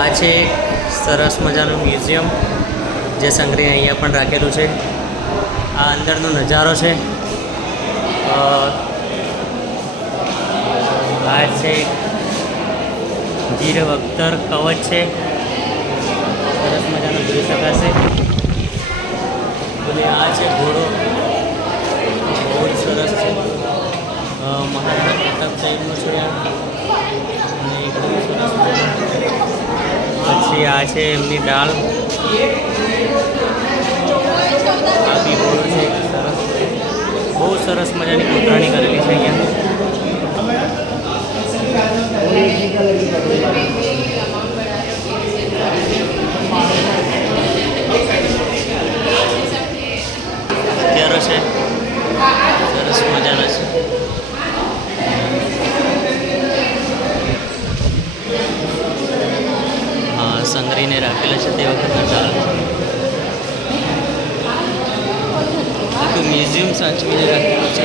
આ છે એક સરસ મજાનું મ્યુઝિયમ જે સંગ્રહ અહીંયા પણ રાખેલું છે. આ અંદરનો નજારો છે. આ છે વીર અખ્તર કવચ છે, સરસ મજાનું જોઈ શકાશે. અને આ છે ઘોડો, બહુ જ સરસ છે. મહારાણા પ્રતાપ સાહેબનો છે આ, અને એકદમ સરસ. પછી આ છે એમની ડાળ, આ બી ઘોડો છે સરસ, બહુ સરસ મજાની કોતરણી કરેલી છે અહીંયા. હથિયારો છે, સરસ મજાના છે. હા, સંગ્રહીને રાખેલા છે તે વખતના ઢાલ. મ્યુઝિયમ સાચવીને રાખેલું છે.